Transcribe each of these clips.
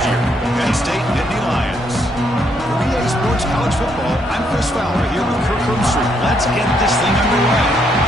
last year. Penn State Nittany Lions. For EA Sports College Football, I'm Chris Fowler here with Kirk Roomstreet. Let's get this thing underway.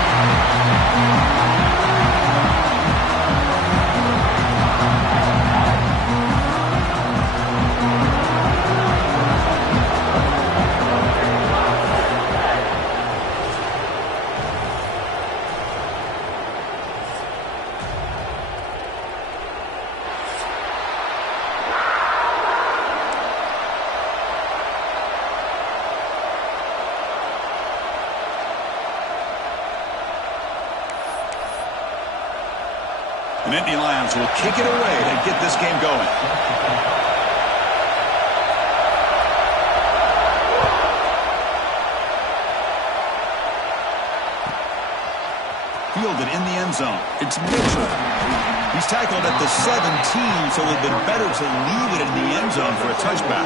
The Nittany Lions will kick it away to get this game going. Fielded in the end zone. It's Mitchell. He's tackled at the 17, so it would have been better to leave it in the end zone for a touchback.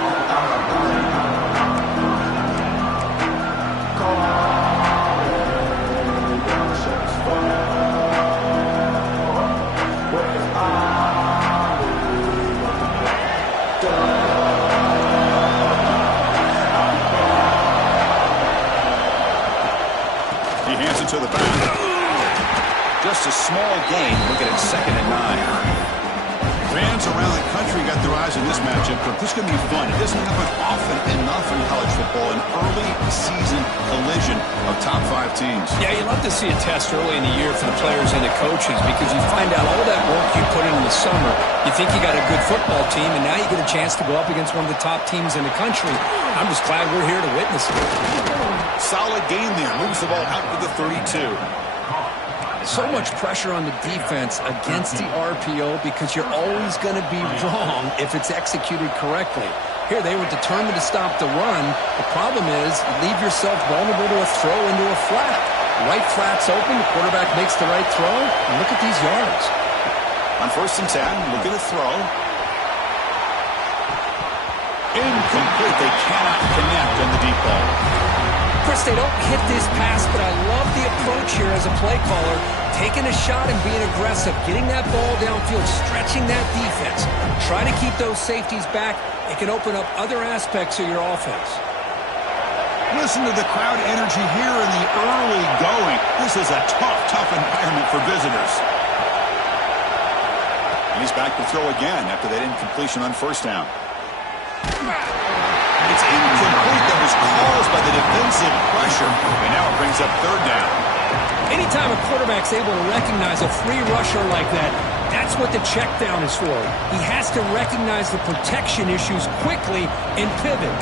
To the back. Just a small gain. Looking at 2nd and 9. Fans around the country got their eyes on this matchup, but this is going to be fun. It doesn't happen often enough in college football, an early season collision of top 5 teams. Yeah, you love to see a test early in the year for the players and the coaches because you find out all that work you put in the summer. You think you got a good football team, and now you get a chance to go up against one of the top teams in the country. I'm just glad we're here to witness it. Solid gain there. Moves the ball out to the 32. So much pressure on the defense against the RPO because you're always going to be wrong if it's executed correctly. Here, they were determined to stop the run. The problem is you leave yourself vulnerable to a throw into a flat. Right flat's open. The quarterback makes the right throw. And look at these yards. On 1st and 10, looking to throw. Incomplete. They cannot connect on the deep ball. Chris, they don't hit this pass, but I love the approach here as a play caller. Taking a shot and being aggressive, getting that ball downfield, stretching that defense. Try to keep those safeties back. It can open up other aspects of your offense. Listen to the crowd energy here in the early going. This is a tough environment for visitors. And he's back to throw again after that incompletion on 1st down. It's incomplete. That was caused by the defensive pressure. And now it brings up 3rd down. Anytime a quarterback's able to recognize a free rusher like that, that's what the check down is for. He has to recognize the protection issues quickly and pivot.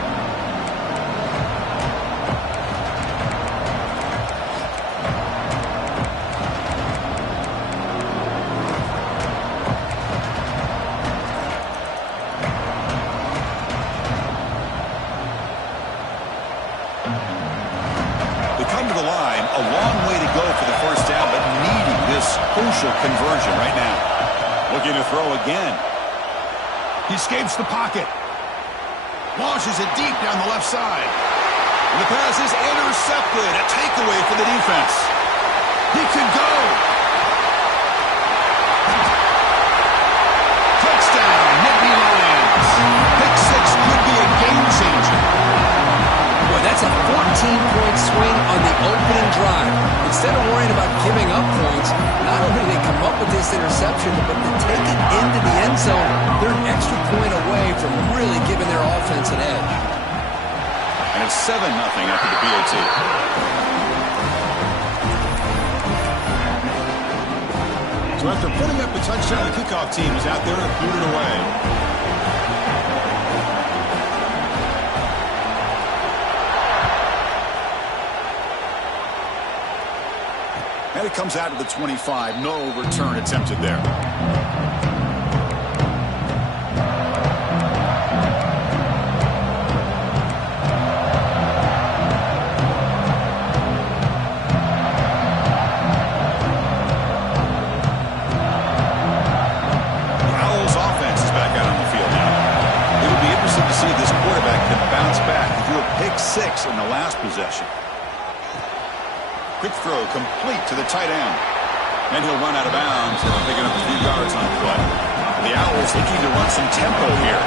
Conversion right now. Looking to throw again. He escapes the pocket. Launches it deep down the left side. And the pass is intercepted. A takeaway for the defense. He could go. Touchdown, Nittany Lions. Pick 6 could be a game changer. Boy, that's a 14-point swing on the opening drive. Instead of worrying about giving up points, not only did they come up with this interception, but to take it into the end zone, they're an extra point away from really giving their offense an edge. And it's 7-0 after the PAT. So after putting up a touchdown, the kickoff team is out there to boot it away. And it comes out to the 25. No return attempted there. Six in the last possession. Quick throw complete to the tight end. And he'll run out of bounds, picking up a few yards on the play. The Owls looking to run some tempo here.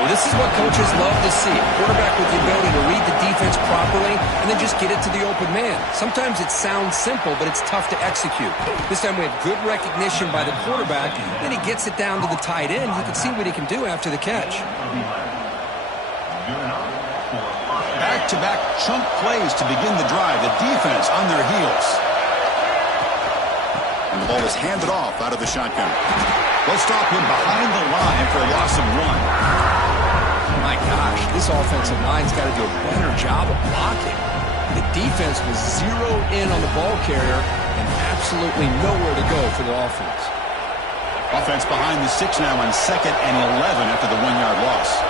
Well, this is what coaches love to see. A quarterback with the ability to read the defense properly and then just get it to the open man. Sometimes it sounds simple, but it's tough to execute. This time we have good recognition by the quarterback. Then he gets it down to the tight end. You can see what he can do after the catch. Back-to-back chunk plays to begin the drive. The defense on their heels. And the ball is handed off out of the shotgun. They'll stop him behind the line for a loss of 1. My gosh, this offensive line's got to do a better job of blocking. The defense was zeroed in on the ball carrier and absolutely nowhere to go for the offense. Offense behind the 6 now on 2nd and 11 after the 1-yard loss.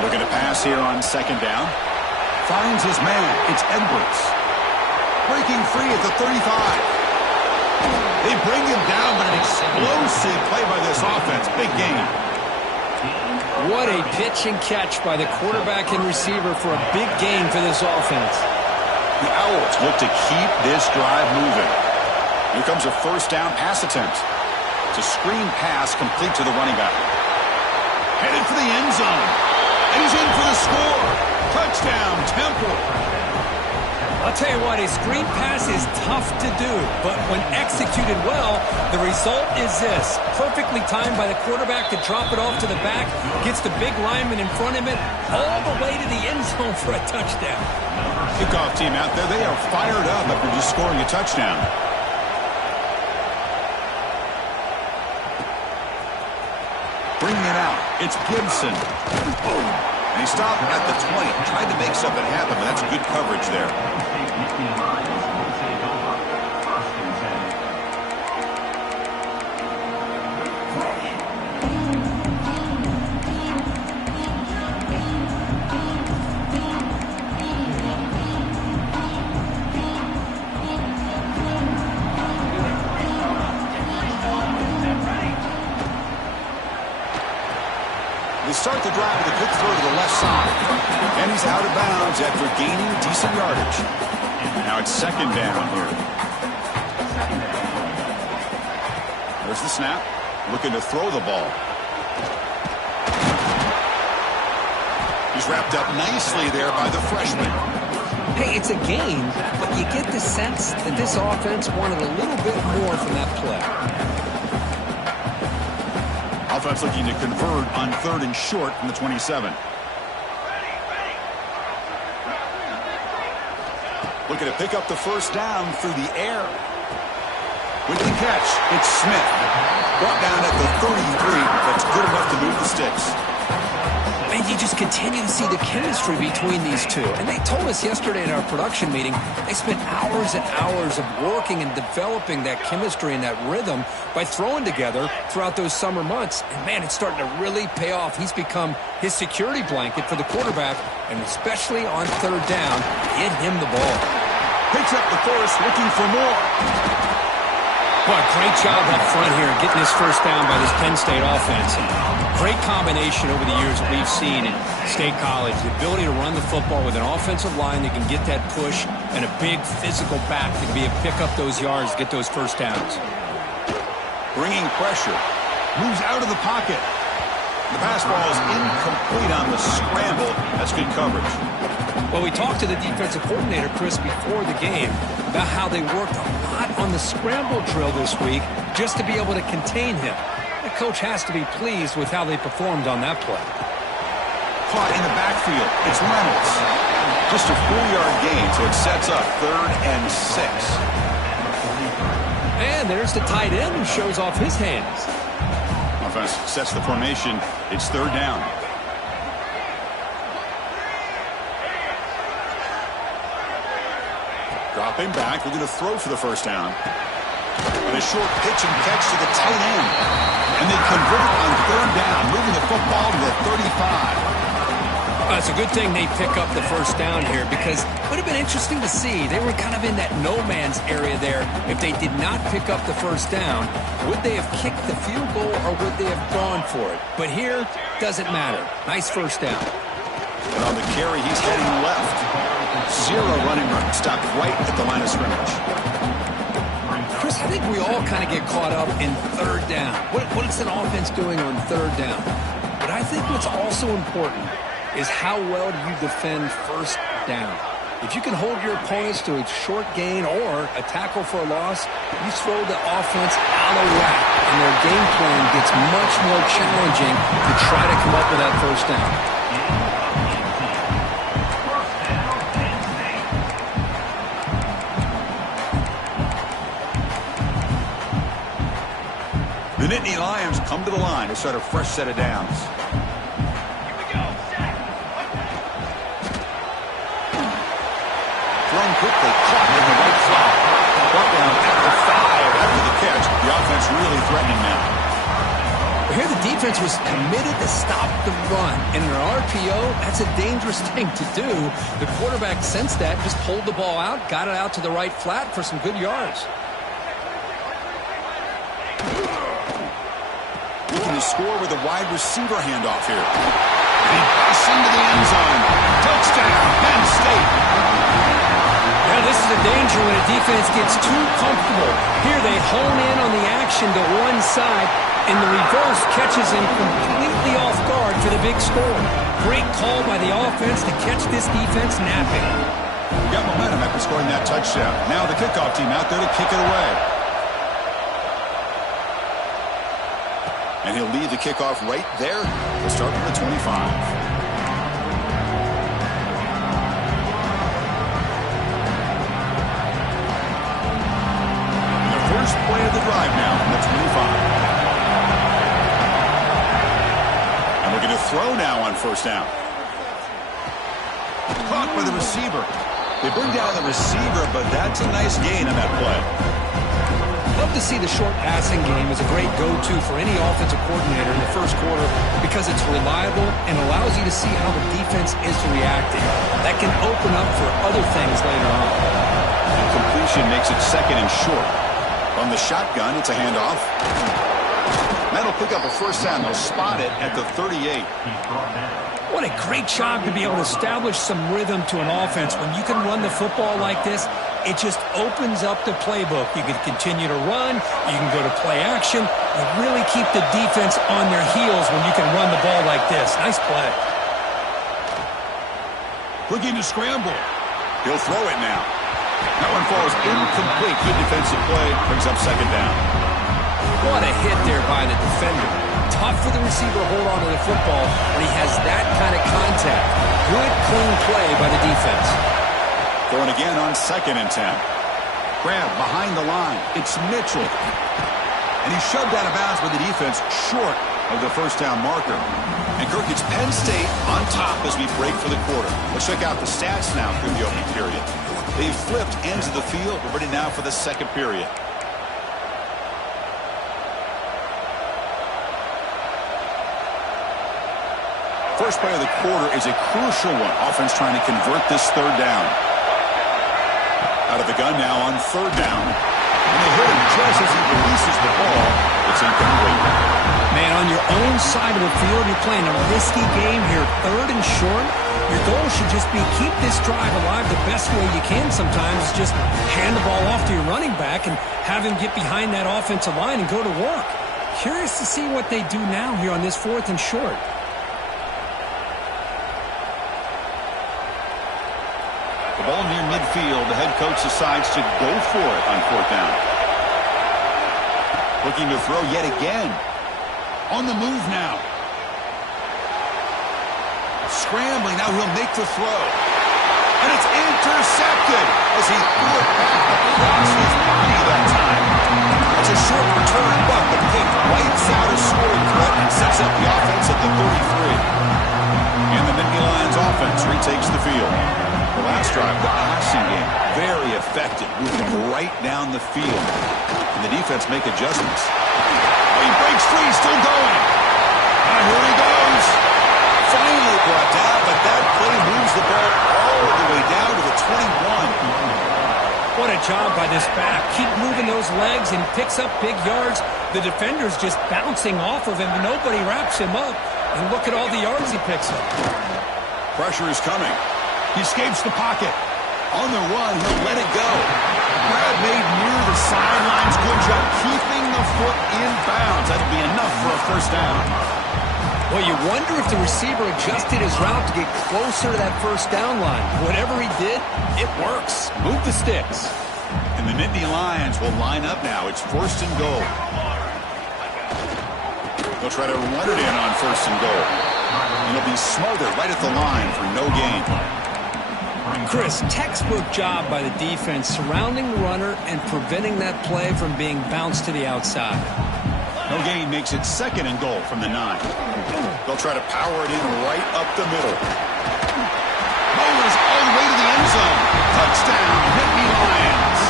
Looking to pass here on 2nd down. Finds his man. It's Edwards. Breaking free at the 35. They bring him down, but an explosive play by this offense. Big game. What a pitch and catch by the quarterback and receiver for a big gain for this offense. The Owls look to keep this drive moving. Here comes a 1st down pass attempt. It's a screen pass complete to the running back. Headed for the end zone. And he's in for the score. Touchdown, Temple. I'll tell you what, a screen pass is tough to do, but when executed well, the result is this. Perfectly timed by the quarterback to drop it off to the back, gets the big lineman in front of him, all the way to the end zone for a touchdown. Kickoff team out there, they are fired up after just scoring a touchdown. Bringing it out, it's Gibson. And he stopped at the 20. Tried to make something happen, but that's good coverage there. They start the drive with a quick throw to the left side. And he's out of bounds after gaining decent yardage. Now it's 2nd down here. There's the snap. Looking to throw the ball. He's wrapped up nicely there by the freshman. Hey, it's a gain, but you get the sense that this offense wanted a little bit more from that play. Offense looking to convert on 3rd and short from the 27. Looking to pick up the 1st down through the air. With the catch, it's Smith. Brought down at the 33. That's good enough to move the sticks. And you just continue to see the chemistry between these two. And they told us yesterday in our production meeting, they spent hours and hours of working and developing that chemistry and that rhythm by throwing together throughout those summer months. And, man, it's starting to really pay off. He's become his security blanket for the quarterback, and especially on 3rd down, get him the ball. Picks up the 1st, looking for more. Boy, great job up front here getting this 1st down by this Penn State offense. Great combination over the years that we've seen in State College. The ability to run the football with an offensive line that can get that push and a big physical back that can be able to pick up those yards, get those 1st downs. Bringing pressure. Moves out of the pocket. The pass ball is incomplete on the scramble. That's good coverage. Well, we talked to the defensive coordinator, Chris, before the game about how they worked a lot on the scramble drill this week just to be able to contain him. The coach has to be pleased with how they performed on that play. Caught in the backfield. It's Reynolds. Just a 4-yard gain, so it sets up 3rd and 6. And there's the tight end who shows off his hands. Offense sets the formation. It's 3rd down. Dropping back. We're going to throw for the 1st down. And a short pitch and catch to the tight end. And they convert it on 3rd down, moving the football to the 35. It's a good thing they pick up the 1st down here because it would have been interesting to see. They were kind of in that no man's area there. If they did not pick up the 1st down, would they have kicked the field goal or would they have gone for it? But here, doesn't matter. Nice 1st down. And on the carry, he's heading left. 0 running room. Stopped right at the line of scrimmage. Chris, I think we all kind of get caught up in third down. What is an offense doing on third down? But I think what's also important is how well do you defend first down. If you can hold your opponents to a short gain or a tackle for a loss, you throw the offense out of whack, and their game plan gets much more challenging to try to come up with that first down. The Nittany Lions come to the line to start a fresh set of downs. Here we go. Set. Thrown quickly, caught in the right flat. Brought down at the 5 after the catch. The offense really threatening now. Here the defense was committed to stop the run. And in an RPO, that's a dangerous thing to do. The quarterback sensed that, just pulled the ball out, got it out to the right flat for some good yards. Looking to score with a wide receiver handoff here. And he busts into the end zone. Touchdown, Penn State. Now this is a danger when a defense gets too comfortable. Here they hone in on the action to one side, and the reverse catches him completely off guard for the big score. Great call by the offense to catch this defense napping. Got momentum after scoring that touchdown. Now the kickoff team out there to kick it away. And he'll leave the kickoff right there. We'll start from the 25. The first play of the drive now from the 25. And looking to throw now on first down. Caught by the receiver. They bring down the receiver, but that's a nice gain on that play. Love to see the short passing game as a great go-to for any offensive coordinator in the first quarter because it's reliable and allows you to see how the defense is reacting. That can open up for other things later on. And completion makes it second and short. From the shotgun, it's a handoff. That'll pick up a first down. They'll spot it at the 38. What a great job to be able to establish some rhythm to an offense. When you can run the football like this, it just opens up the playbook. You can continue to run. You can go to play action. You really keep the defense on their heels when you can run the ball like this. Nice play. Looking to scramble. He'll throw it now. That one falls incomplete. Good defensive play. Brings up second down. What a hit there by the defender. Tough for the receiver to hold on to the football when he has that kind of contact. Good, clean play by the defense. Going again on 2nd and 10. Grab behind the line. It's Mitchell. And he's shoved out of bounds by the defense short of the first down marker. And Kirk, it's Penn State on top as we break for the quarter. Let's check out the stats now through the opening period. They've flipped ends of the field. We're ready now for the second period. First play of the quarter is a crucial one. Offense trying to convert this third down. Out of the gun now on third down. And they hit him just as he releases the ball. It's incomplete. Man, on your own side of the field, you're playing a risky game here. Third and short. Your goal should just be keep this drive alive the best way you can sometimes. Just hand the ball off to your running back and have him get behind that offensive line and go to work. Curious to see what they do now here on this 4th and short. The ball near midfield. The head coach decides to go for it on 4th down. Looking to throw yet again. On the move now. Scrambling. Now he'll make the throw. And it's intercepted as he threw it back across his body that time. That's a short return, but the pick wipes out a scoring threat and sets up the offense at the 33. And the Nittany Lions offense retakes the field. The last drive, the passing game, very effective, moving right down the field. And the defense make adjustments. Oh, he breaks free, still going. And here he goes. Finally brought down, but that play moves the ball all the way down to the 21. What a job by this back. Keep moving those legs, and he picks up big yards. The defender's just bouncing off of him. Nobody wraps him up. And look at all the yards he picks up. Pressure is coming. He escapes the pocket. On the run, he'll let it go. Grab that made near the sidelines. Good job keeping the foot in bounds. That'll be enough for a first down. Well, you wonder if the receiver adjusted his route to get closer to that first down line. Whatever he did, it works. Move the sticks. And the Nittany Lions will line up now. It's first and goal. They'll try to run it in on first and goal. And it'll be smothered right at the line for no gain. Chris, textbook job by the defense surrounding the runner and preventing that play from being bounced to the outside. No gain makes it second and goal from the 9. They'll try to power it in right up the middle. Bowlers all the way to the end zone. Touchdown, Nittany Lions.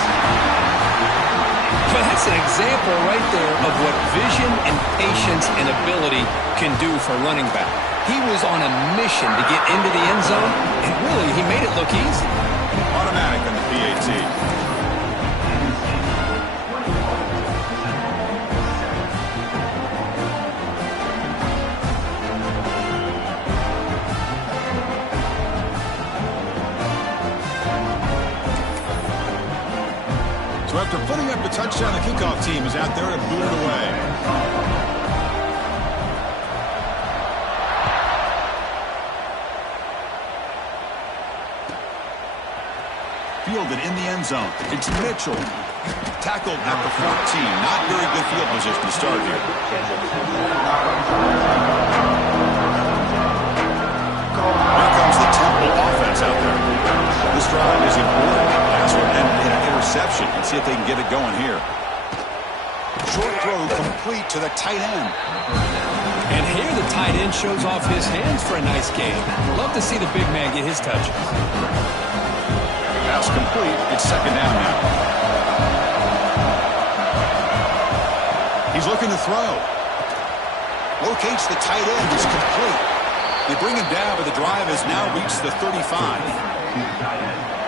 But that's an example right there of what vision and patience and ability can do for running back. He was on a mission to get into the end zone, and really, he made it look easy. Automatic on the PAT. So after putting up a touchdown, the kickoff team is out there to boot it away. Fielded in the end zone. It's Mitchell. Tackled at the 14. Not very good field position to start here. Here comes the Temple offense out there. This drive is important. Last one ended in an interception. Let's see if they can get it going here. Short throw complete to the tight end. And here the tight end shows off his hands for a nice game. Love to see the big man get his touches. Pass complete. It's second down now. He's looking to throw. Locates the tight end. It's complete. They bring him down, but the drive has now reached the 35.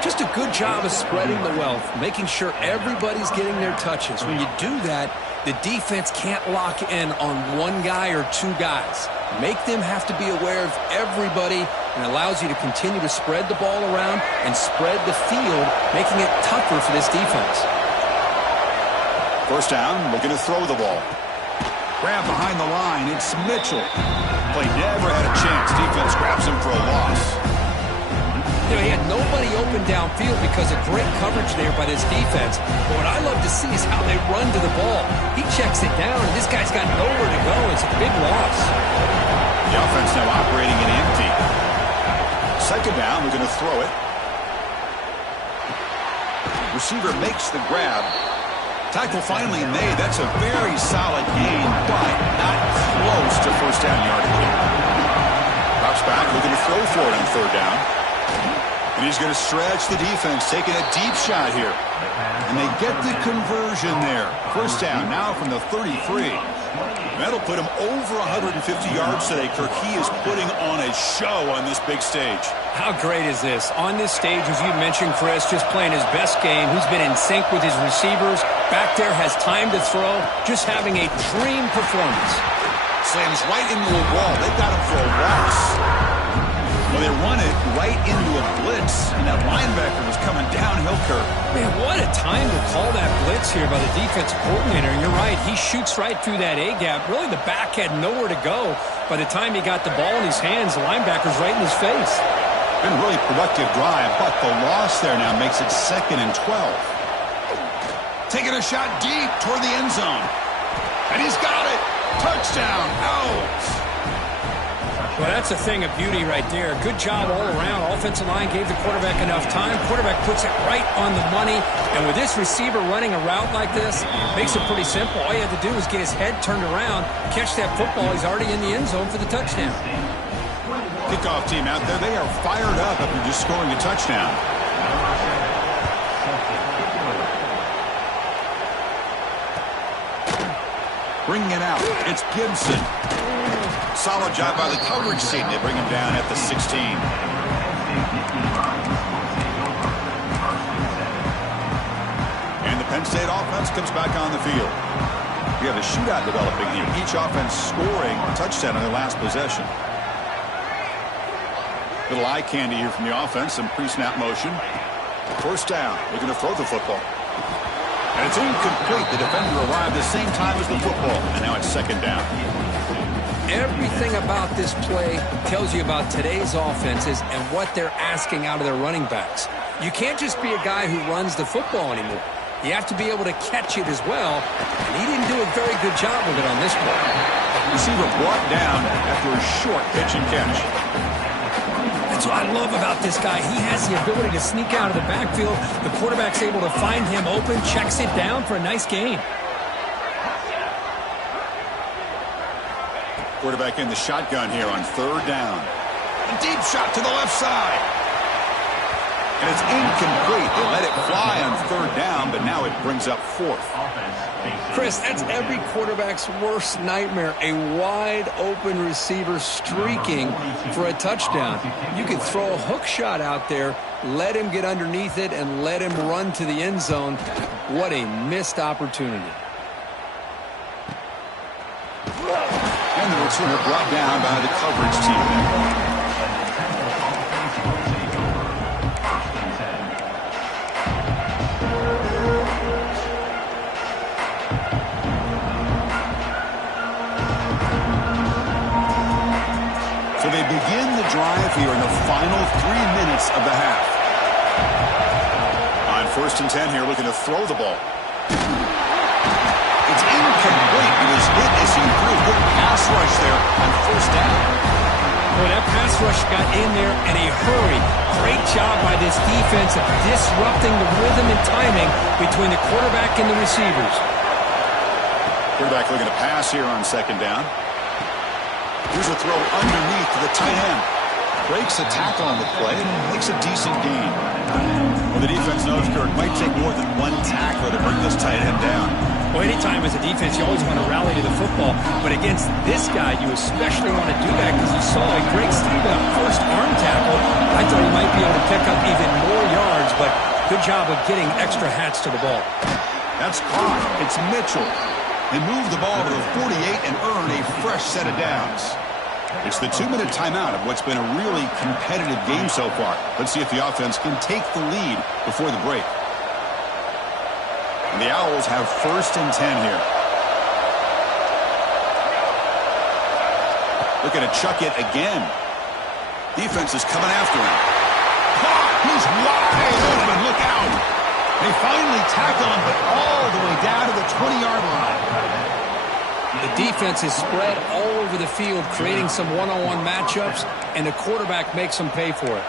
Just a good job of spreading the wealth, making sure everybody's getting their touches. When you do that, the defense can't lock in on one guy or two guys. Make them have to be aware of everybody, and allows you to continue to spread the ball around and spread the field, making it tougher for this defense. First down, looking to throw the ball. Grab behind the line, it's Mitchell. Play never had a chance. Defense grabs him for a loss. You know, he had nobody open downfield because of great coverage there by this defense. But what I love to see is how they run to the ball. He checks it down, and this guy's got nowhere to go. It's a big loss. The offense now operating in empty. Second down, we're going to throw it. Receiver makes the grab. Tackle finally made. That's a very solid gain, but not close to first down yardage. Drops back, looking to throw for it on third down. And he's going to stretch the defense, taking a deep shot here. And they get the conversion there. First down now from the 33. That'll put him over 150 yards today. Kirk, he is putting on a show on this big stage. How great is this? On this stage, as you mentioned, Chris, just playing his best game. He's been in sync with his receivers. Back there, has time to throw. Just having a dream performance. Slams right into a wall. They got him for a loss. Well, they run it right into a blitz, and that linebacker was coming downhill, Kirk. Man, what a time to call that blitz here by the defensive coordinator. And you're right, he shoots right through that A-gap. Really, the back had nowhere to go. By the time he got the ball in his hands, the linebacker's right in his face. Been a really productive drive, but the loss there now makes it second and 12. Taking a shot deep toward the end zone. And he's got it. Touchdown. Out. Well, that's a thing of beauty right there. Good job all around. Offensive line gave the quarterback enough time. Quarterback puts it right on the money. And with this receiver running a route like this, makes it pretty simple. All you have to do is get his head turned around, catch that football. He's already in the end zone for the touchdown. Kickoff team out there. They are fired up after just scoring a touchdown. Bringing it out. It's Gibson. Solid job by the coverage team. They bring him down at the 16. And the Penn State offense comes back on the field. We have a shootout developing here. Each offense scoring a touchdown on their last possession. Little eye candy here from the offense. Some pre-snap motion. First down. Looking to throw the football. And it's incomplete. The defender arrived the same time as the football. And now it's second down. Everything about this play tells you about today's offenses and what they're asking out of their running backs. You can't just be a guy who runs the football anymore. You have to be able to catch it as well, and he didn't do a very good job of it on this play. Receiver brought down after a short pitch and catch. That's what I love about this guy. He has the ability to sneak out of the backfield. The quarterback's able to find him open, checks it down for a nice gain. Quarterback in the shotgun here on third down. A deep shot to the left side. And it's incomplete. They let it fly on third down, but now it brings up fourth. Chris, that's every quarterback's worst nightmare. A wide-open receiver streaking for a touchdown. You could throw a hook shot out there, let him get underneath it, and let him run to the end zone. What a missed opportunity. And the returner brought down by the coverage team. So they begin the drive here in the final 3 minutes of the half. On 1st and 10 here, looking to throw the ball. It's incomplete. He was hit as he threw. Good pass rush there on 1st down. Well, that pass rush got in there in a hurry. Great job by this defense of disrupting the rhythm and timing between the quarterback and the receivers. Quarterback looking to pass here on 2nd down. Here's a throw underneath to the tight end. Breaks a tackle on the play and makes a decent gain. Well, the defense knows, Kirk, might take more than one tackler to bring this tight end down. Well, anytime as a defense, you always want to rally to the football. But against this guy, you especially want to do that because you saw a great steal that first arm tackle. I thought he might be able to pick up even more yards, but good job of getting extra hats to the ball. That's caught. It's Mitchell. They move the ball to the 48 and earn a fresh set of downs. It's the 2-minute timeout of what's been a really competitive game so far. Let's see if the offense can take the lead before the break. And the Owls have 1st and 10 here. Looking to chuck it again. Defense is coming after him. Caught! He's wide open. Look out! They finally tackle him, but all the way down to the 20-yard line. The defense is spread all over the field, creating some one-on-one matchups, and the quarterback makes them pay for it.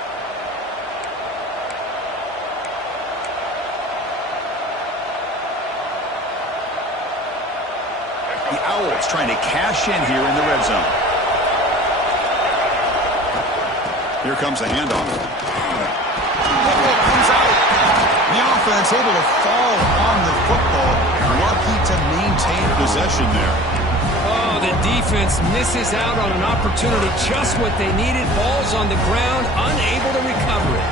The Owls trying to cash in here in the red zone. Here comes the handoff. Football comes out. The offense able to fall on the football. Lucky to maintain possession there. Oh, the defense misses out on an opportunity, just what they needed. Ball's on the ground, unable to recover it.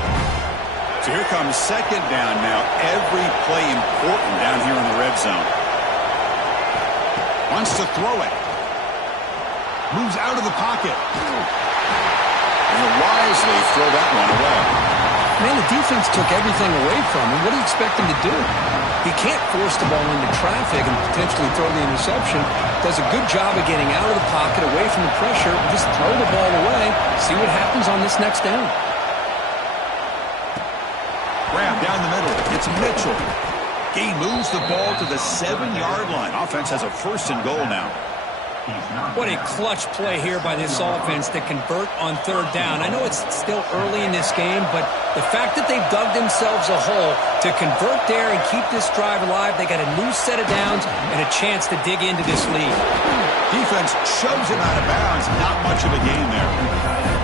So here comes 2nd down now. Every play important down here in the red zone. Wants to throw it. Moves out of the pocket. And he'll wisely throw that one away. Man, the defense took everything away from him. What do you expect him to do? He can't force the ball into traffic and potentially throw the interception. Does a good job of getting out of the pocket, away from the pressure. Just throw the ball away. See what happens on this next down. Grab down the middle. It's Mitchell. He moves the ball to the 7-yard line. Offense has a 1st and goal now. What a clutch play here by this offense to convert on 3rd down. I know it's still early in this game, but the fact that they've dug themselves a hole to convert there and keep this drive alive, they got a new set of downs and a chance to dig into this lead. Defense shoves him out of bounds. Not much of a gain there.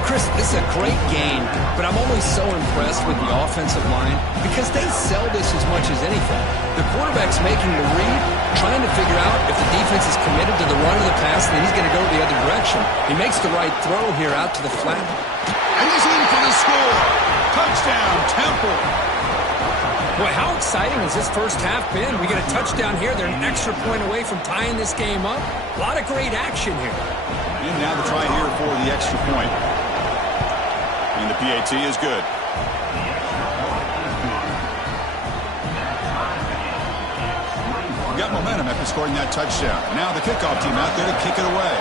Chris, this is a great game, but I'm always so impressed with the offensive line because they sell this as much as anything. The quarterback's making the read, trying to figure out if the defense is committed to the run or the pass, and then he's going to go the other direction. He makes the right throw here out to the flat. And he's in for the score. Touchdown, Temple. Boy, how exciting has this first half been? We get a touchdown here. They're an extra point away from tying this game up. A lot of great action here. And now the try here for the extra point. And the PAT is good. in scoring that touchdown. Now the kickoff team out there to kick it away.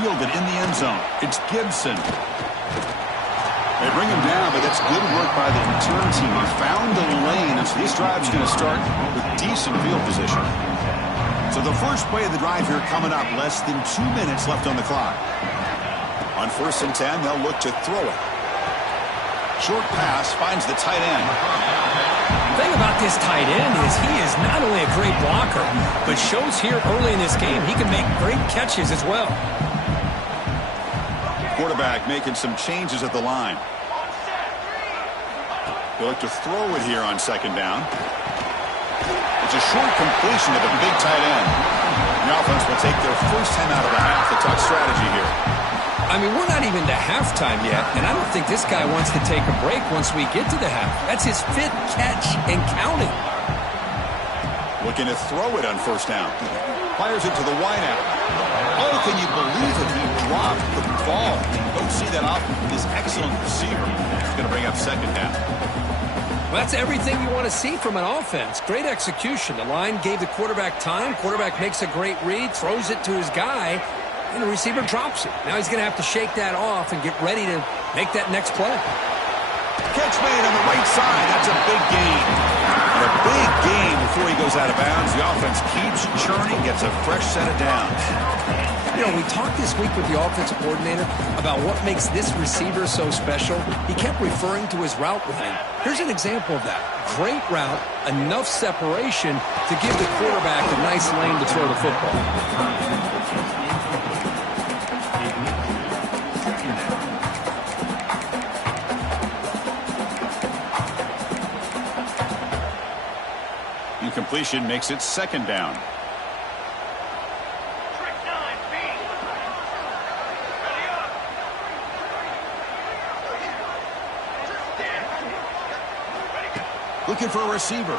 Fielded in the end zone. It's Gibson. They bring him down, but that's good work by the return team. He found the lane, and so this drive's going to start with decent field position. So the first play of the drive here coming up, less than 2 minutes left on the clock. On 1st and 10, they'll look to throw it. Short pass finds the tight end. The thing about this tight end is he is not only a great blocker, but shows here early in this game he can make great catches as well. Quarterback making some changes at the line. They look to throw it here on 2nd down. It's a short completion to the big tight end. The offense will take their first time out of the half. The touch strategy here. I mean, we're not even to halftime yet, and I don't think this guy wants to take a break once we get to the half. That's his 5th catch and counting. Looking to throw it on 1st down. Fires it to the wideout. Oh, can you believe it? He dropped the ball. You don't see that often from this excellent receiver. He's going to bring up 2nd down. Well, that's everything you want to see from an offense. Great execution. The line gave the quarterback time. Quarterback makes a great read, throws it to his guy, and the receiver drops it. Now he's going to have to shake that off and get ready to make that next play. Catch made on the right side. That's a big gain. And a big gain before he goes out of bounds. The offense keeps churning, gets a fresh set of downs. You know, we talked this week with the offensive coordinator about what makes this receiver so special. He kept referring to his route running. Here's an example of that. Great route, enough separation to give the quarterback a nice lane to throw the football. Incompletion makes it 2nd down. Looking for a receiver.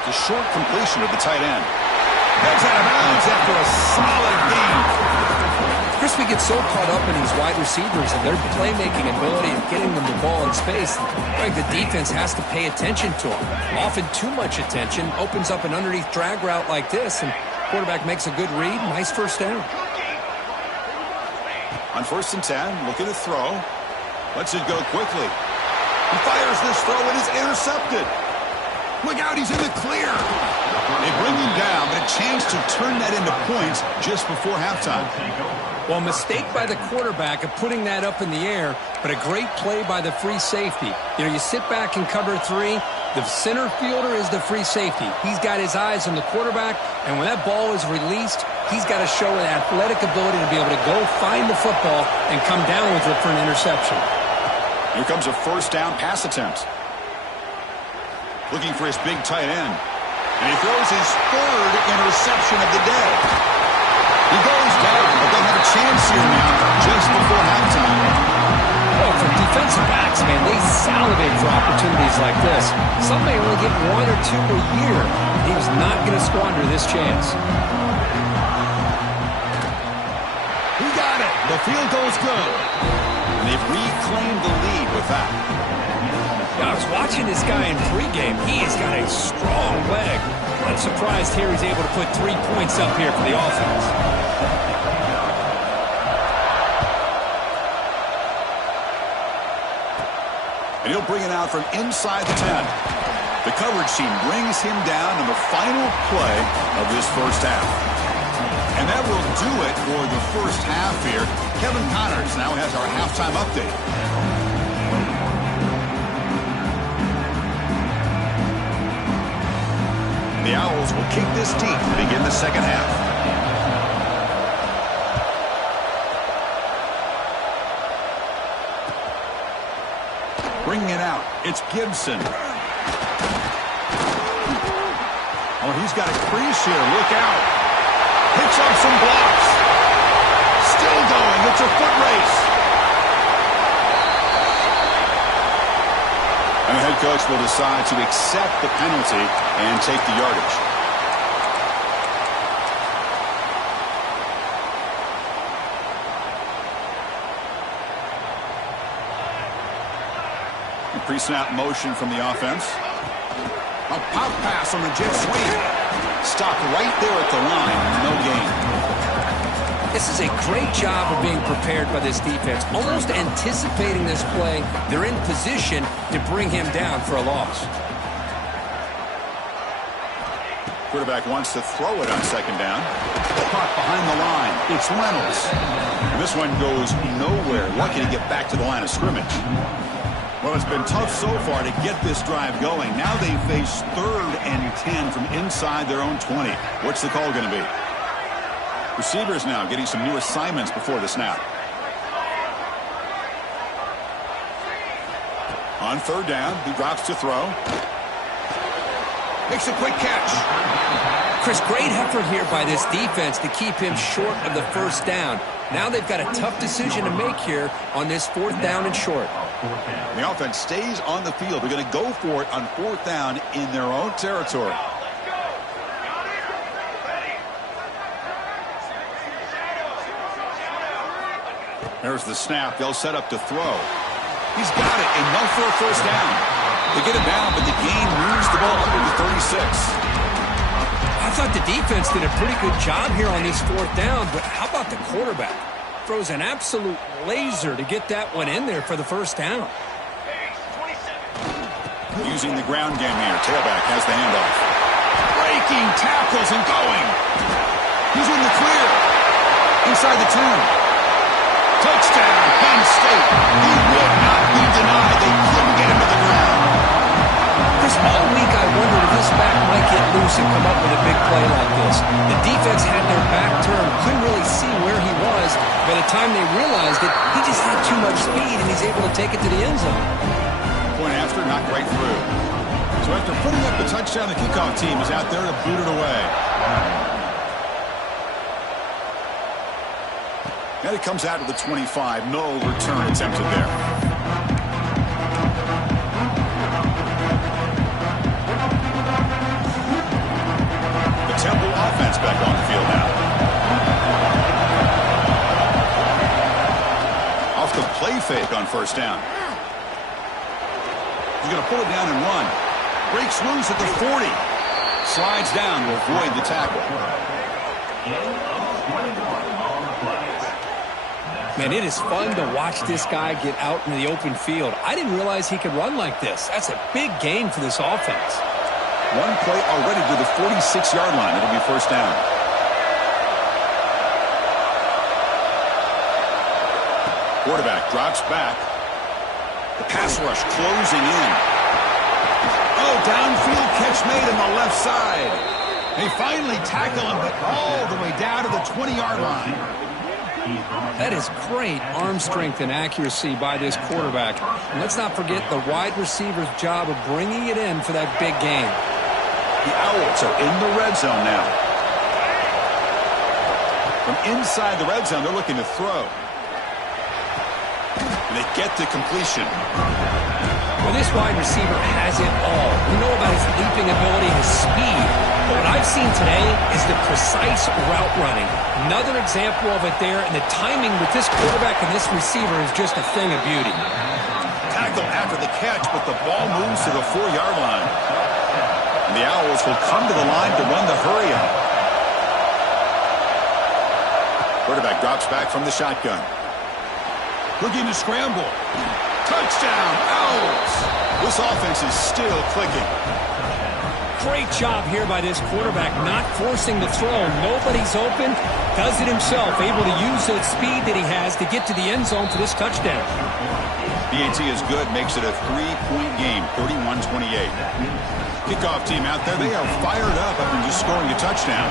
It's a short completion of the tight end. Heads out of bounds after a solid gain. Chris, we get so caught up in these wide receivers and their playmaking ability and getting them the ball in space. Like the defense has to pay attention to them. Often too much attention opens up an underneath drag route like this, and quarterback makes a good read. Nice 1st down. On 1st and 10, looking to throw. Lets it go quickly. He fires this throw and is intercepted. Look out, he's in the clear. They bring him down, but a chance to turn that into points just before halftime. Well, mistake by the quarterback of putting that up in the air, but a great play by the free safety. You know, you sit back in cover 3. The center fielder is the free safety. He's got his eyes on the quarterback, and when that ball is released, he's got to show an athletic ability to be able to go find the football and come down with it for an interception. Here comes a 1st down pass attempt. Looking for his big tight end. And he throws his 3rd interception of the day. He goes down, but they'll have a chance here now just before halftime. Well, for defensive backs, man, they salivate for opportunities like this. Some may only get 1 or 2 a year. He was not going to squander this chance. He got it. The field goal's good. And they've reclaimed the lead with that. I was watching this guy in pregame. He has got a strong leg. I'm surprised here he's able to put 3 points up here for the offense. And he'll bring it out from inside the 10. The coverage team brings him down in the final play of this 1st half. And that will do it for the 1st half here. Kevin Connors now has our halftime update. The Owls will kick this deep to begin the 2nd half. Bringing it out, it's Gibson. Oh, he's got a crease here. Look out. Picks up some blocks. Still going. It's a foot race. And the head coach will decide to accept the penalty and take the yardage. Pre-snap motion from the offense. A pop pass on the jet sweep. Stopped right there at the line. No gain. This is a great job of being prepared by this defense. Almost anticipating this play, they're in position to bring him down for a loss. Quarterback wants to throw it on second down. Caught behind the line. It's Reynolds. And this one goes nowhere. Lucky to get back to the line of scrimmage. Well, it's been tough so far to get this drive going. Now they face 3rd and 10 from inside their own 20. What's the call going to be? Receivers now getting some new assignments before the snap. On 3rd down, he drops to throw. Makes a quick catch. Chris, great effort here by this defense to keep him short of the 1st down. Now they've got a tough decision to make here on this 4th down and short. The offense stays on the field. They're going to go for it on 4th down in their own territory. There's the snap. They'll set up to throw. He's got it. Enough for a 1st down. They get it down, but the gain moves the ball under the 36. I thought the defense did a pretty good job here on this 4th down, but how about the quarterback? Throws an absolute laser to get that one in there for the 1st down. Using the ground game here. Tailback has the handoff. Breaking tackles and going. He's in the clear. Inside the 2. Touchdown, Penn State. He would not be denied. They couldn't get him to the ground. Chris, all week I wondered if this back might get loose and come up with a big play like this. The defense had their back turned, couldn't really see where he was. By the time they realized it, he just had too much speed, and he's able to take it to the end zone. Point after, knocked right through. So after putting up the touchdown, the kickoff team is out there to boot it away. And it comes out of the 25. No return attempted there. The Temple offense back on the field now. Off the play fake on 1st down. He's going to pull it down and run. Breaks loose at the 40. Slides down to avoid the tackle. Man, it is fun to watch this guy get out in the open field. I didn't realize he could run like this. That's a big gain for this offense. One play already to the 46-yard line. It'll be 1st down. Quarterback drops back. The pass rush closing in. Oh, downfield catch made on the left side. They finally tackle him, but all the way down to the 20-yard line. That is great arm strength and accuracy by this quarterback. And let's not forget the wide receiver's job of bringing it in for that big gain. The Owls are in the red zone now. From inside the red zone, they're looking to throw. And they get the completion. Well, this wide receiver has it all. We know about his leaping ability, his speed. But what I've seen today is the precise route running. Another example of it there, and the timing with this quarterback and this receiver is just a thing of beauty. Tackle after the catch, but the ball moves to the 4-yard line. And the Owls will come to the line to run the hurry-up. Quarterback drops back from the shotgun. Looking to scramble. Touchdown, Owls! This offense is still clicking. Great job here by this quarterback, not forcing the throw. Nobody's open. Does it himself, able to use the speed that he has to get to the end zone for this touchdown. BAT is good, makes it a 3-point game, 31-28. Kickoff team out there, they are fired up after just scoring a touchdown.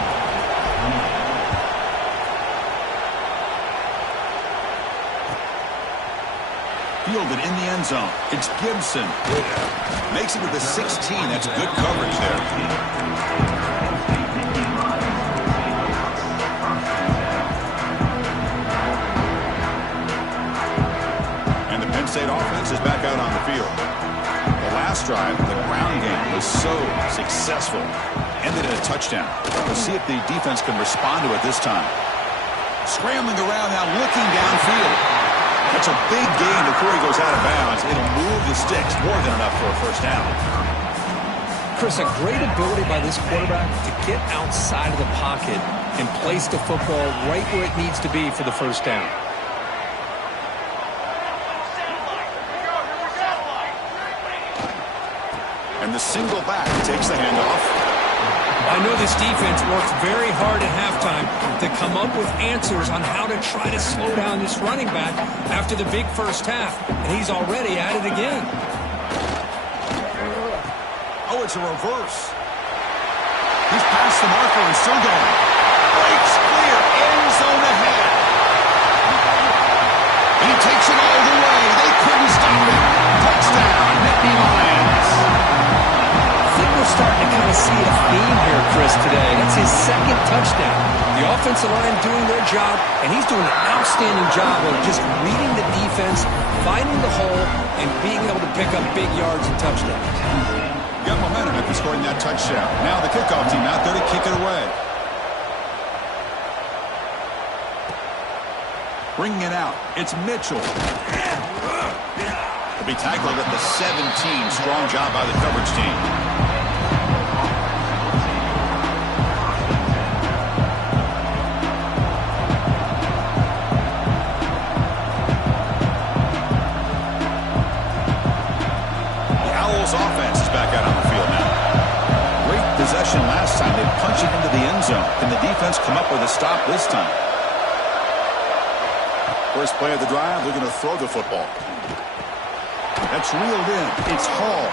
Fielded in the end zone. It's Gibson. Makes it to the 16. That's good coverage there. And the Penn State offense is back out on the field. The last drive, the ground game was so successful. Ended in a touchdown. We'll see if the defense can respond to it this time. Scrambling around now, looking downfield. It's a big gain before he goes out of bounds. It'll move the sticks, more than enough for a first down. Chris, a great ability by this quarterback to get outside of the pocket and place the football right where it needs to be for the first down. And the single back takes the handoff. I know this defense works very hard at halftime to come up with answers on how to try to slow down this running back after the big first half, and he's already at it again. Oh, it's a reverse. He's past the marker and still going. Breaks clear, end zone ahead. And he takes it all the way. They couldn't stop him. Touchdown, Nittany Lions. I think we're starting to kind of see a theme here, Chris, today. That's his second touchdown. The offensive line doing their job, and he's doing an outstanding job of just reading the defense, finding the hole, and being able to pick up big yards and touchdowns. Got momentum after scoring that touchdown. Now the kickoff team out there to kick it away. Bringing it out. It's Mitchell. He'll be tackled at the 17. Strong job by the coverage team. Offense is back out on the field now. Great possession last time. They punch it into the end zone. Can the defense come up with a stop this time? First play of the drive, they're going to throw the football. That's reeled in. It's Hall.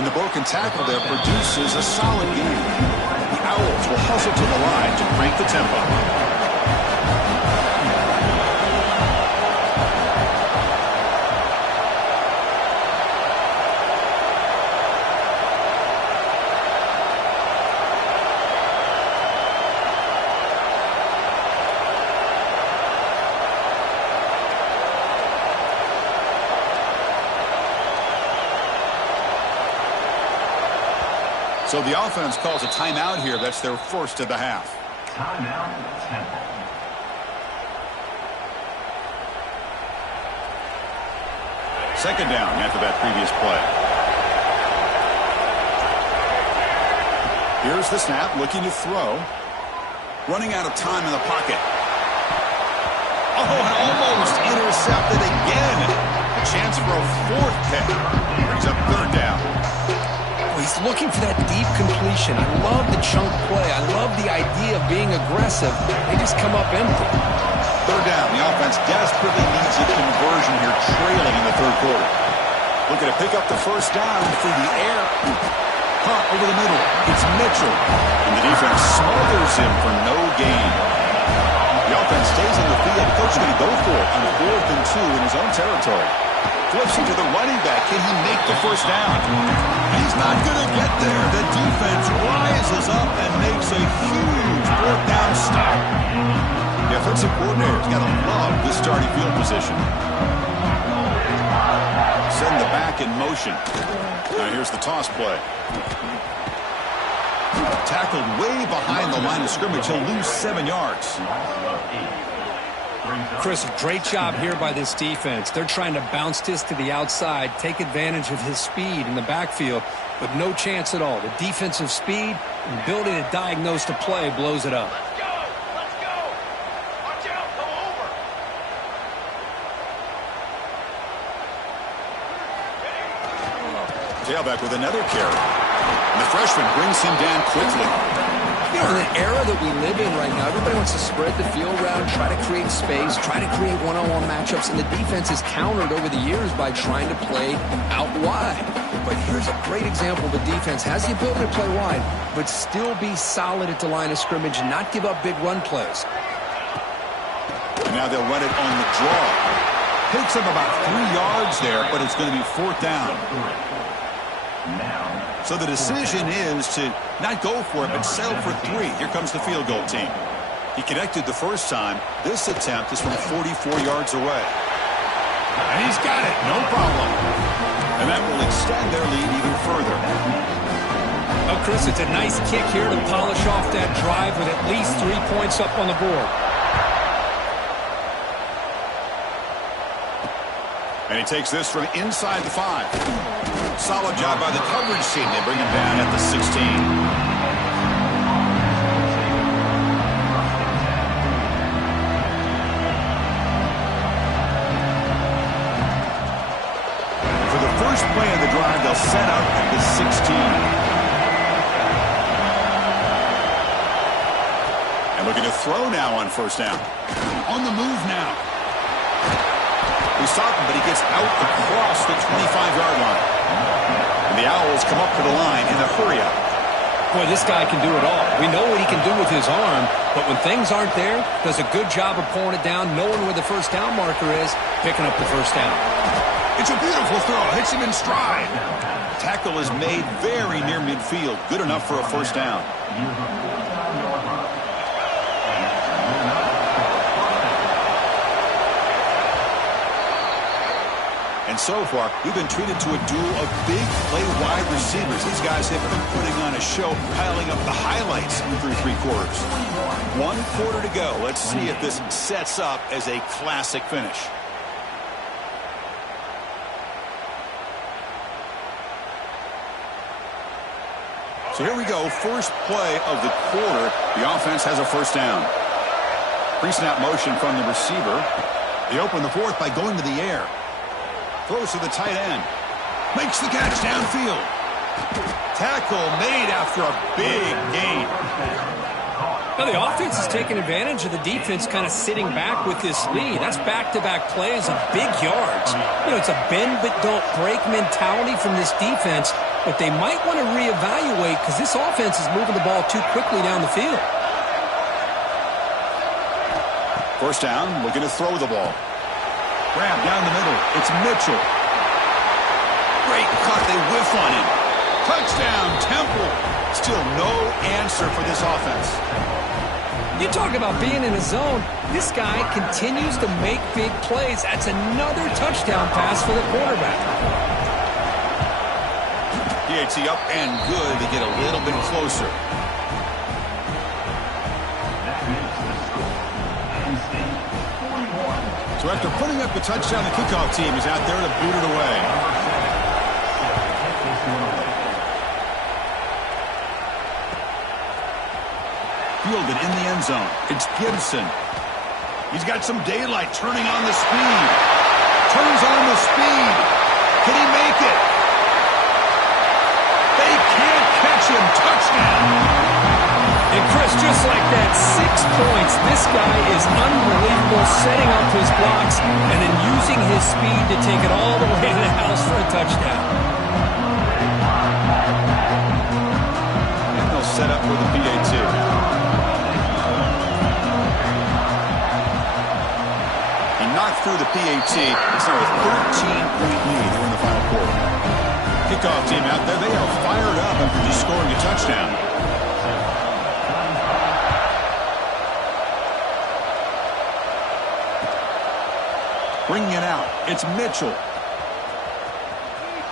And the broken tackle there produces a solid game. The Owls will hustle to the line to crank the tempo. So the offense calls a timeout here. That's their first of the half. Timeout, Temple. Second down after that previous play. Here's the snap, looking to throw. Running out of time in the pocket. Oh, and almost intercepted again. A chance for a fourth pick. Brings up third down. He's looking for that deep completion. I love the chunk play. I love the idea of being aggressive. They just come up empty. Third down. The offense desperately needs a conversion here, trailing in the third quarter. Looking to pick up the first down through the air. Hunt over the middle. It's Mitchell. And the defense smothers him for no gain. The offense stays on the field. The coach is going to go for it on 4th and 2 in his own territory. Flips it to the running back. Can he make the first down? He's not going to get there. The defense rises up and makes a huge fourth down stop. The offensive coordinator's got to love this starting field position. Send the back in motion. Now here's the toss play. Tackled way behind the line of scrimmage. He'll lose 7 yards. Chris, great job here by this defense. They're trying to bounce this to the outside, take advantage of his speed in the backfield, but no chance at all. The defensive speed and ability to diagnose the play blows it up. Let's go! Let's go! Watch out! Come over! Tailback with another carry. And the freshman brings him down quickly. You know, in the era that we live in right now, everybody wants to spread the field around, try to create space, try to create one-on-one matchups, and the defense is countered over the years by trying to play out wide. But here's a great example. The defense has the ability to play wide, but still be solid at the line of scrimmage and not give up big run plays. And now they'll run it on the draw. Takes him about 3 yards there, but it's going to be fourth down. So the decision is to not go for it, but settle for 3. Here comes the field goal team. He connected the first time. This attempt is from 44 yards away. And he's got it. No problem. And that will extend their lead even further. Oh, Chris, it's a nice kick here to polish off that drive with at least 3 points up on the board. And he takes this from inside the 5. Solid job by the coverage team. They bring him down at the 16. First play of the drive, they'll set out at the 16. And looking to throw now on first down. On the move now. We stopped him, but he gets out across the 25-yard line. And the Owls come up to the line in a hurry-up. Boy, this guy can do it all. We know what he can do with his arm, but when things aren't there, does a good job of pulling it down, knowing where the first down marker is, picking up the first down. It's a beautiful throw. Hits him in stride. Tackle is made very near midfield. Good enough for a first down. And so far, we've been treated to a duel of big play wide receivers. These guys have been putting on a show, piling up the highlights through 3 quarters. 1 quarter to go. Let's see if this sets up as a classic finish. So here we go, first play of the quarter. The offense has a first down. Pre-snap motion from the receiver. They open the 4th by going to the air. Throws to the tight end. Makes the catch downfield. Tackle made after a big gain. Now the offense is taking advantage of the defense kind of sitting back with this lead. That's back-to-back plays of big yards. You know, it's a bend but don't break mentality from this defense, but they might want to reevaluate because this offense is moving the ball too quickly down the field. First down, looking to throw the ball. Grab down the middle. It's Mitchell. Great cut. They whiff on him. Touchdown, Temple. Still no answer for this offense. You talk about being in a zone. This guy continues to make big plays. That's another touchdown pass for the quarterback. PAT up and good to get a little bit closer. So after putting up the touchdown, the kickoff team is out there to boot it away. Fielded in the end zone. It's Gibson. He's got some daylight, turning on the speed. Turns on the speed. Can he make it? They can't catch him. Touchdown. And Chris, just like that, 6 points. This guy is unbelievable, setting up his blocks and then using his speed to take it all the way to the house for a touchdown. And they'll set up with a PAT. He knocked through the PAT. It's now a 13-point lead here in the final quarter. Kickoff team out there. They are fired up after just scoring a touchdown. Bringing it out. It's Mitchell.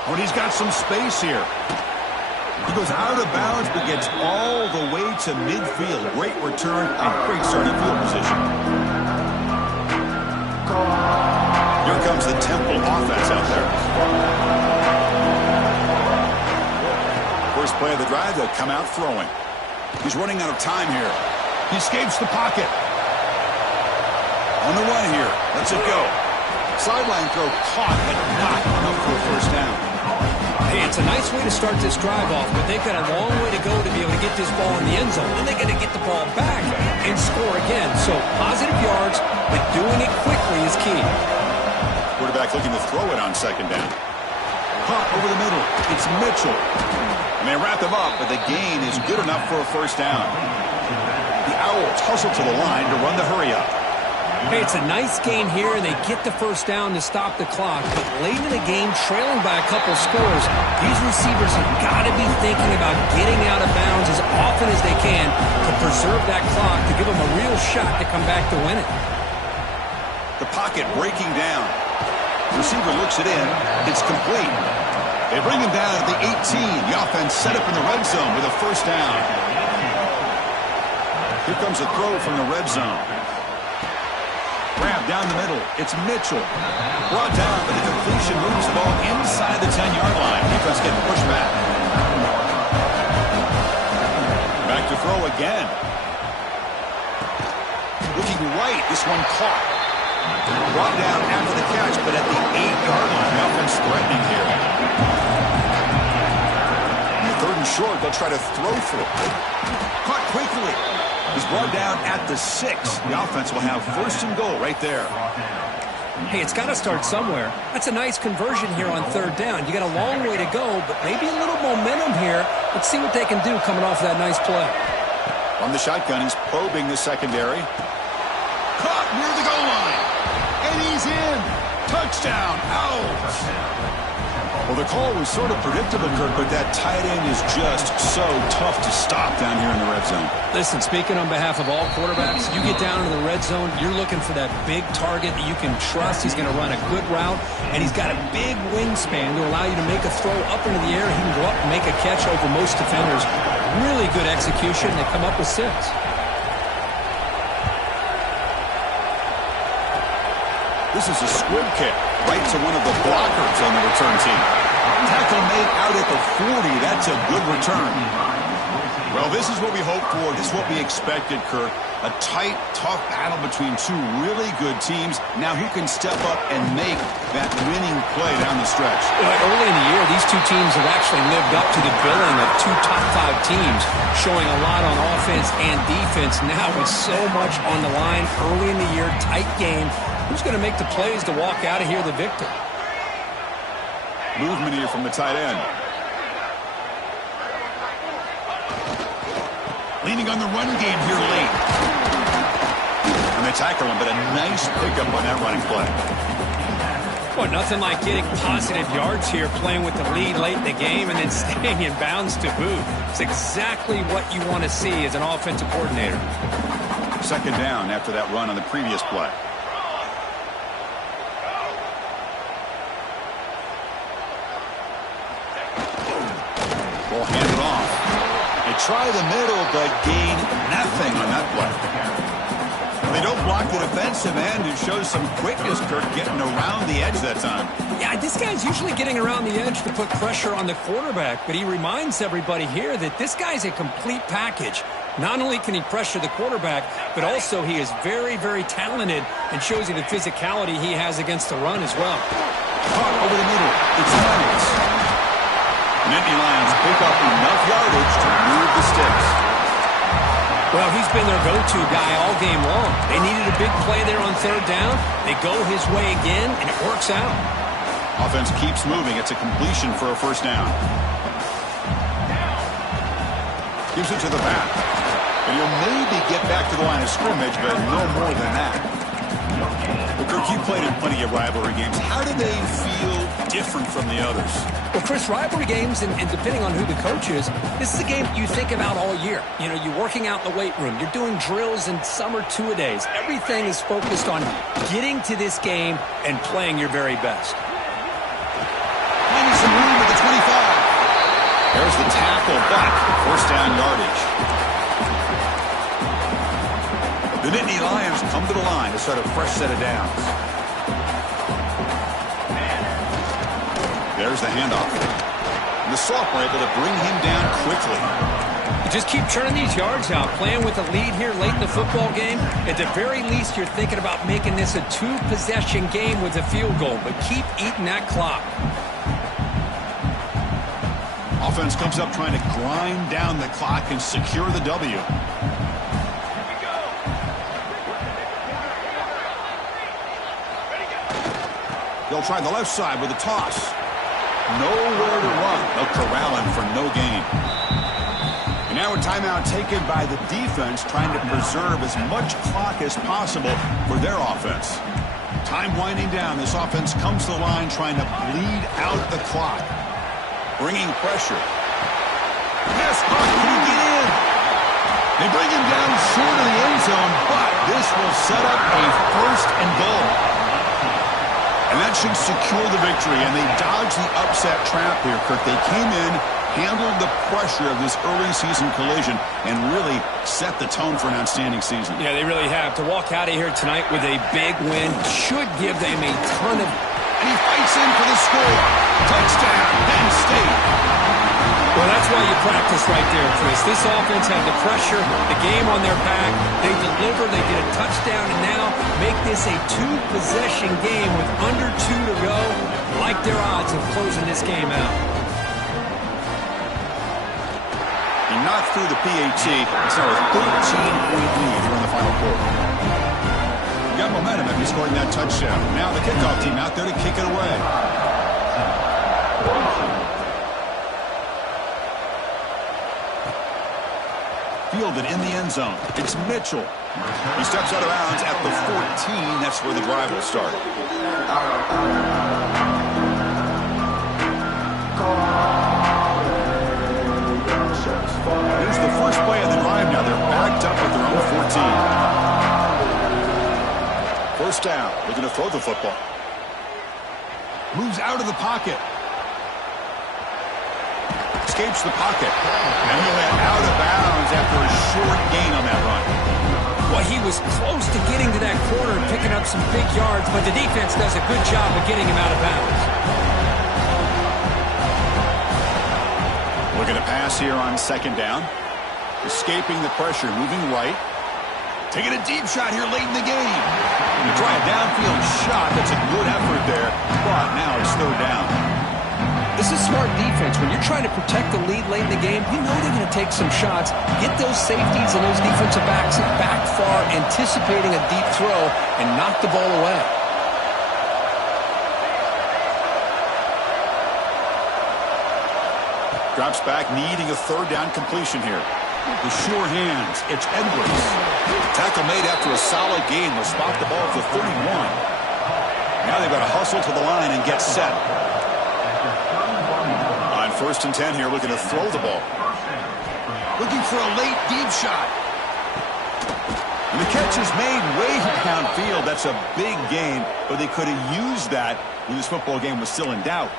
Oh, and he's got some space here. He goes out of bounds, but gets all the way to midfield. Great return and great starting field position. Here comes the Temple offense out there. First play of the drive, they'll come out throwing. He's running out of time here. He escapes the pocket. On the run here. Lets it go. Sideline throw caught, but not enough for a first down. Hey, it's a nice way to start this drive off, but they've got a long way to go to be able to get this ball in the end zone. Then they got to get the ball back and score again. So positive yards, but doing it quickly is key. Quarterback looking to throw it on second down. Pop over the middle. It's Mitchell. And they wrap him up, but the gain is good enough for a first down. The Owls hustle to the line to run the hurry-up. Hey, it's a nice gain here, and they get the first down to stop the clock. But late in the game, trailing by a couple scores, these receivers have got to be thinking about getting out of bounds as often as they can to preserve that clock, to give them a real shot to come back to win it. The pocket breaking down. The receiver looks it in. It's complete. They bring him down at the 18. The offense set up in the red zone with a first down. Here comes a throw from the red zone. Grab down the middle. It's Mitchell. Brought down, but the completion moves the ball inside the 10-yard line. Defense getting pushed back. Back to throw again. Looking right. This one caught. Brought down after the catch, but at the 8-yard line. The offense threatening here. And 3rd and short, they'll try to throw for it. Caught quickly. He's brought down at the 6. The offense will have 1st and goal right there. Hey, it's got to start somewhere. That's a nice conversion here on 3rd down. You got a long way to go, but maybe a little momentum here. Let's see what they can do coming off that nice play. On the shotgun, he's probing the secondary. Caught near the goal line. And he's in. Touchdown. Out. Well, the call was sort of predictable, Kirk, but that tight end is just so tough to stop down here in the red zone. Listen, speaking on behalf of all quarterbacks, you get down into the red zone, you're looking for that big target that you can trust. He's going to run a good route, and he's got a big wingspan to allow you to make a throw up into the air. He can go up and make a catch over most defenders. Really good execution. They come up with 6. This is a squib kick right to one of the blockers on the return team. Tackle made out at the 40. That's a good return. Well, this is what we hoped for. This is what we expected, Kirk. A tight, tough battle between 2 really good teams. Now who can step up and make that winning play down the stretch? Well, early in the year, these 2 teams have actually lived up to the billing of 2 top 5 teams, showing a lot on offense and defense. Now with so much on the line early in the year, tight game. Who's going to make the plays to walk out of here the victor? Movement here from the tight end. Leaning on the run game here late. And they tackle him, but a nice pickup on that running play. Well, nothing like getting positive yards here, playing with the lead late in the game, and then staying in bounds to boot. It's exactly what you want to see as an offensive coordinator. 2nd down after that run on the previous play. Ball handed off. They try the middle, but gain nothing on that play. They don't block the defensive end. It shows some quickness, Kirk, getting around the edge that time. Yeah, this guy's usually getting around the edge to put pressure on the quarterback, but he reminds everybody here that this guy's a complete package. Not only can he pressure the quarterback, but also he is very, very talented and shows you the physicality he has against the run as well. Caught over the middle. It's Lions. Nittany Lions pick up enough yardage to move the sticks. Well, he's been their go-to guy all game long. They needed a big play there on 3rd down. They go his way again, and it works out. Offense keeps moving. It's a completion for a 1st down. Gives it to the back. And he'll maybe get back to the line of scrimmage, but no more than that. Well, Kirk, you played in plenty of rivalry games. How do they feel different from the others? Well, Chris, rivalry games, and depending on who the coach is, this is a game you think about all year. You know, you're working out in the weight room. You're doing drills and summer 2-a-days. Everything is focused on getting to this game and playing your very best. Finding some room at the 25. There's the tackle, but 1st down yardage. The Nittany Lions come to the line to start a fresh set of downs. There's the handoff. And the sophomore able to bring him down quickly. You just keep churning these yards out, playing with a lead here late in the football game. At the very least, you're thinking about making this a 2-possession game with a field goal, but keep eating that clock. Offense comes up trying to grind down the clock and secure the W. They'll try the left side with a toss. Nowhere to run. They'll corral him for no gain. And now a timeout taken by the defense, trying to preserve as much clock as possible for their offense. Time winding down. This offense comes to the line trying to bleed out the clock. Bringing pressure. Yes, can he get in? They bring him down short of the end zone, but this will set up a 1st and goal. And that should secure the victory, and they dodged the upset trap here, Kirk. They came in handled the pressure of this early season collision and really set the tone for an outstanding season. Yeah, they really have. To walk out of here tonight with a big win should give them a ton of... And he fights in for the score. Touchdown, Penn State. Well, that's why you practice right there, Chris. This offense had the pressure, the game on their back. They deliver, they get a touchdown, and now make this a two-possession game with under 2 to go. Like their odds of closing this game out. He knocked through the PAT. It's now a 13-point lead here in the final quarter. You got momentum after scoring that touchdown. Now the kickoff team out there to kick it away. Fielded in the end zone. It's Mitchell. He steps out of bounds at the 14. That's where the drive will start. Here's the first play of the drive now. They're backed up at their own 14. First down. Looking to throw the football. Moves out of the pocket. Escapes the pocket. And he'll head out of bounds after a short gain on that run. Well, he was close to getting to that corner and picking up some big yards, but the defense does a good job of getting him out of bounds. Looking to pass here on second down. Escaping the pressure, moving right. Taking a deep shot here late in the game. You try a downfield shot. That's a good effort there. But now it's third down. This is smart defense. When you're trying to protect the lead late in the game, you know they're going to take some shots, get those safeties and those defensive backs back far, anticipating a deep throw, and knock the ball away. Drops back, needing a third down completion here. The sure hands. It's Edwards. Tackle made after a solid gain. Will spot the ball at the 31. Now they've got to hustle to the line and get set. On first and 10 here, looking to throw the ball. Looking for a late deep shot. And the catch is made way downfield. That's a big gain, but they could have used that when this football game was still in doubt.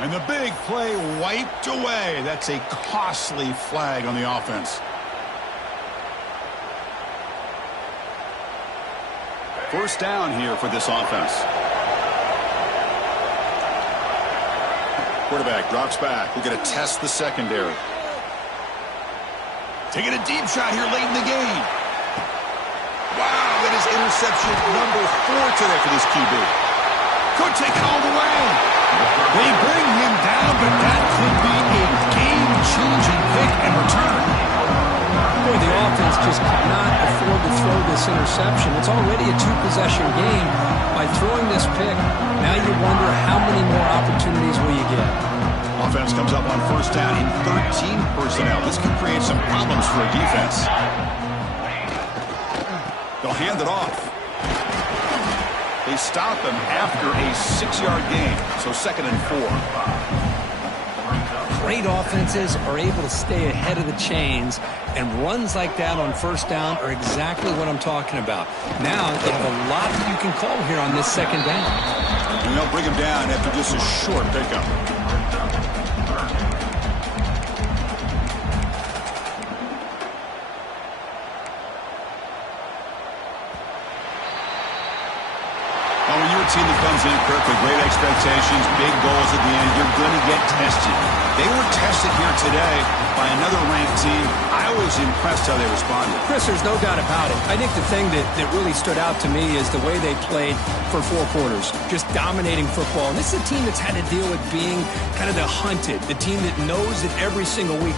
And the big play wiped away. That's a costly flag on the offense. First down here for this offense. Quarterback drops back. We're going to test the secondary. Taking a deep shot here late in the game. Wow, that is interception number 4 today for this QB. Could take it all the way. They bring him down, but that could be a game-changing pick and return. Boy, the offense just cannot afford to throw this interception. It's already a two-possession game. By throwing this pick, now you wonder how many more opportunities will you get. Offense comes up on first down in 13 personnel. This could create some problems for a defense. They'll hand it off. They stop him after a 6-yard gain, so second and 4. Great offenses are able to stay ahead of the chains, and runs like that on first down are exactly what I'm talking about. Now they have a lot you can call here on this second down. And they'll bring him down after just a short pickup. Team that comes in, Kirk, with great expectations, big goals at the end, you're going to get tested. They were tested here today by another ranked team. I was impressed how they responded. Chris, there's no doubt about it. I think the thing that really stood out to me is the way they played for 4 quarters, just dominating football. And this is a team that's had to deal with being kind of the hunted, the team that knows that every single week